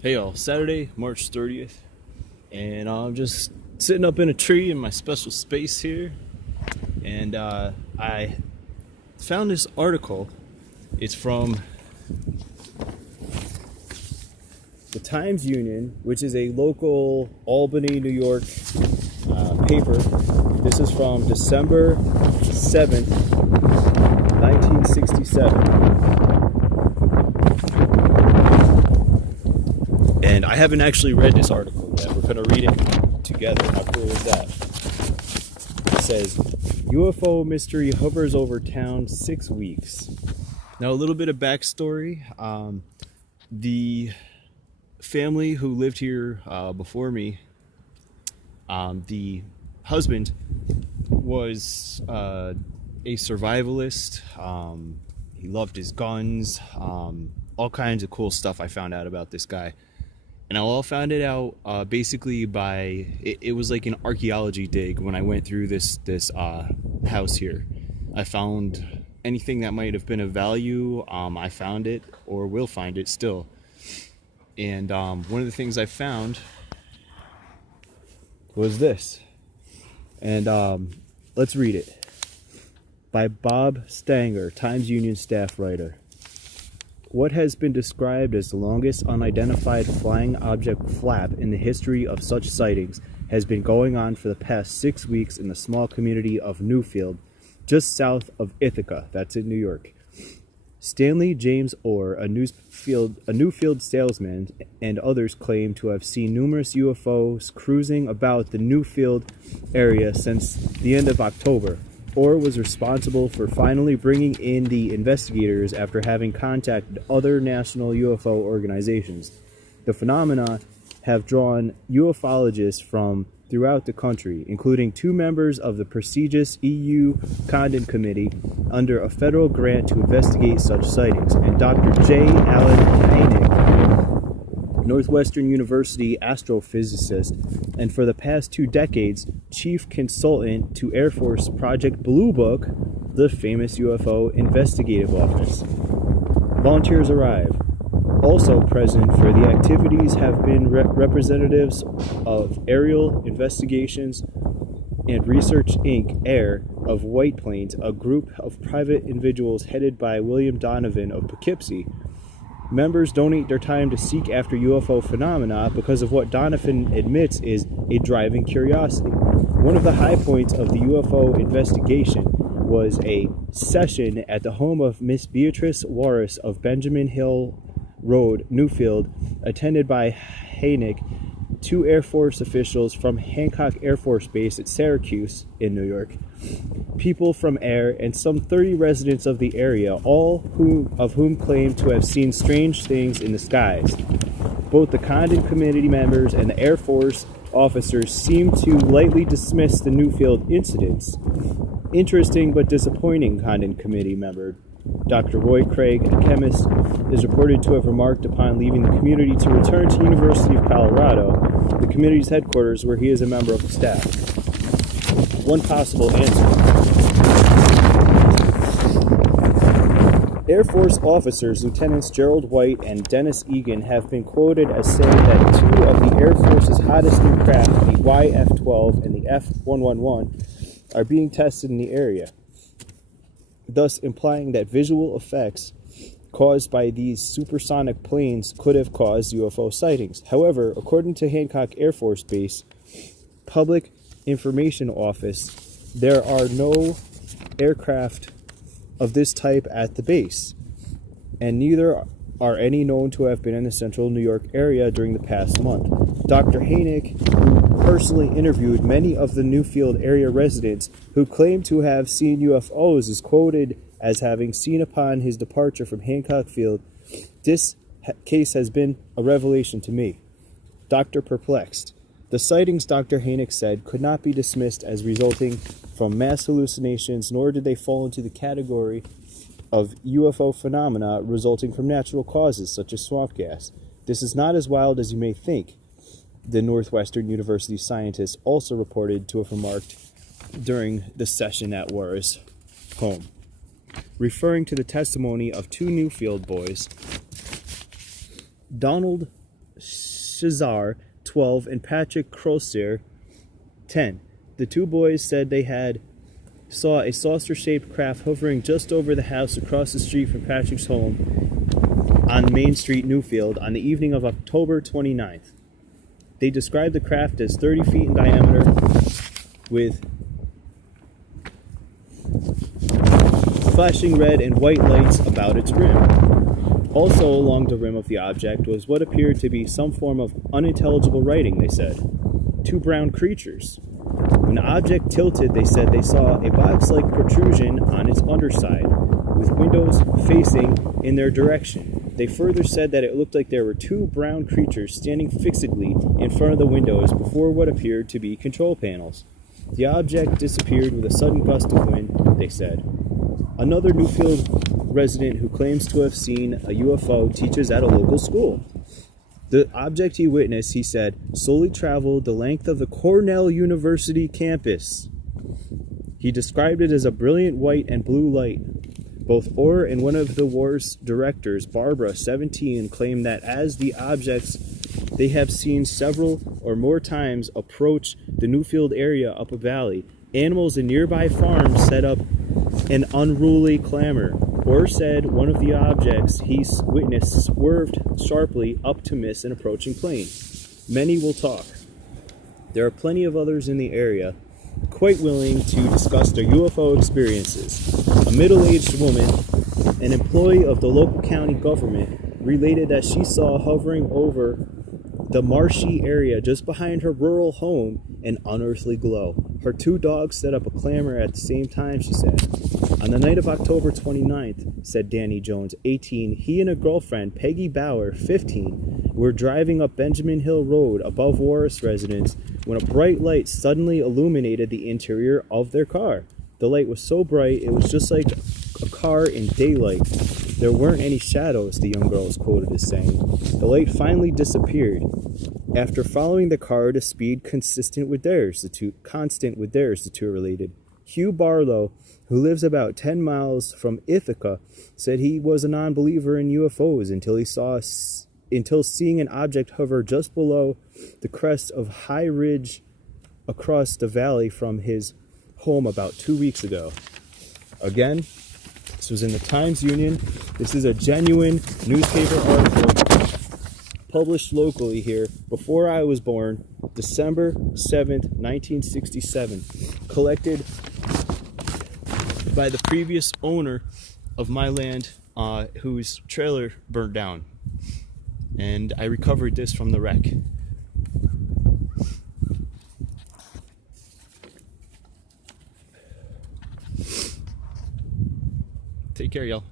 Hey y'all, Saturday, March 30th, and I'm just sitting up in a tree in my special space here, and I found this article. It's from the Times Union, which is a local Albany, New York paper. This is from December 7th, 1967. And I haven't actually read this article yet. We're going to read it together. How cool is that? It says, UFO mystery hovers over town 6 weeks. Now, a little bit of backstory. The family who lived here before me, the husband was a survivalist. He loved his guns, all kinds of cool stuff I found out about this guy. And I all found it out basically by, it was like an archaeology dig when I went through this house here. I found anything that might have been of value. I found it, or will find it still. And one of the things I found was this. And let's read it. By Bob Stanger, Times Union staff writer. What has been described as the longest unidentified flying object flap in the history of such sightings has been going on for the past 6 weeks in the small community of Newfield, just south of Ithaca, that's in New York. Stanley James Orr, a Newfield salesman, and others claim to have seen numerous UFOs cruising about the Newfield area since the end of October. Orr was responsible for finally bringing in the investigators after having contacted other national UFO organizations. The phenomena have drawn ufologists from throughout the country, including 2 members of the prestigious EU Condon Committee under a federal grant to investigate such sightings, and Dr. J. Allen Hynek, Northwestern University astrophysicist, and for the past 2 decades, chief consultant to Air Force Project Blue Book, the famous UFO investigative office. Volunteers arrive. Also present for the activities have been representatives of Aerial Investigations and Research Inc. Air of White Plains, a group of private individuals headed by William Donovan of Poughkeepsie. Members donate their time to seek after UFO phenomena because of what Donovan admits is a driving curiosity. One of the high points of the UFO investigation was a session at the home of Miss Beatrice Warris of Benjamin Hill Road, Newfield, attended by Hynek, 2 Air Force officials from Hancock Air Force Base at Syracuse in New York, people from Air, and some 30 residents of the area, all of whom claim to have seen strange things in the skies. Both the Condon Committee members and the Air Force officers seem to lightly dismiss the Newfield incidents. Interesting but disappointing, Condon Committee member Dr. Roy Craig, a chemist, is reported to have remarked upon leaving the community to return to University of Colorado, the community's headquarters, where he is a member of the staff. One possible answer. Air Force officers, Lieutenants Gerald White and Dennis Egan, have been quoted as saying that 2 of the Air Force's hottest new craft, the YF-12 and the F-111, are being tested in the area, thus implying that visual effects caused by these supersonic planes could have caused UFO sightings. However, according to Hancock Air Force Base Public Information Office, there are no aircraft of this type at the base, and neither are any known to have been in the central New York area during the past month. Dr. Hynek, who personally interviewed many of the Newfield area residents who claim to have seen UFOs, is quoted as having seen upon his departure from Hancock Field, "This case has been a revelation to me." Dr. Perplexed. The sightings, Dr. Hynek said, could not be dismissed as resulting from mass hallucinations, nor did they fall into the category of UFO phenomena resulting from natural causes, such as swamp gas. This is not as wild as you may think, the Northwestern University scientist also reported to have remarked during the session at Warris' home. Referring to the testimony of 2 Newfield boys, Donald Shazar, 12, and Patrick Crozier, 10. The two boys said they saw a saucer-shaped craft hovering just over the house across the street from Patrick's home on Main Street, Newfield, on the evening of October 29th. They described the craft as 30 feet in diameter with flashing red and white lights about its rim. Also along the rim of the object was what appeared to be some form of unintelligible writing, they said. Two brown creatures. When the object tilted, they said they saw a box-like protrusion on its underside, with windows facing in their direction. They further said that it looked like there were two brown creatures standing fixedly in front of the windows before what appeared to be control panels. The object disappeared with a sudden gust of wind, they said. Another Newfield resident who claims to have seen a UFO teaches at a local school. The object he witnessed, he said, slowly traveled the length of the Cornell University campus. He described it as a brilliant white and blue light. Both Orr and one of the war's directors, Barbara, 17, claimed that as the objects they have seen several or more times approach the Newfield area up a valley, animals in nearby farms set up an unruly clamor. Orr said one of the objects he witnessed swerved sharply up to miss an approaching plane. Many will talk. There are plenty of others in the area quite willing to discuss their UFO experiences. A middle-aged woman, an employee of the local county government, related that she saw hovering over the marshy area just behind her rural home an unearthly glow. Her two dogs set up a clamor at the same time, she said. On the night of October 29th, said Danny Jones, 18, he and a girlfriend, Peggy Bauer, 15, were driving up Benjamin Hill Road above Warris residence when a bright light suddenly illuminated the interior of their car. The light was so bright it was just like a car in daylight. There weren't any shadows, the young girl is quoted as saying. The light finally disappeared. After following the car at a speed consistent with theirs, the two related. Hugh Barlow, who lives about 10 miles from Ithaca, said he was a non-believer in UFOs until seeing an object hover just below the crest of High Ridge across the valley from his home about 2 weeks ago. Again, this was in the Times Union. This is a genuine newspaper article published locally here before I was born, December 7th, 1967, collected by the previous owner of my land, whose trailer burned down. And I recovered this from the wreck. Take care, y'all.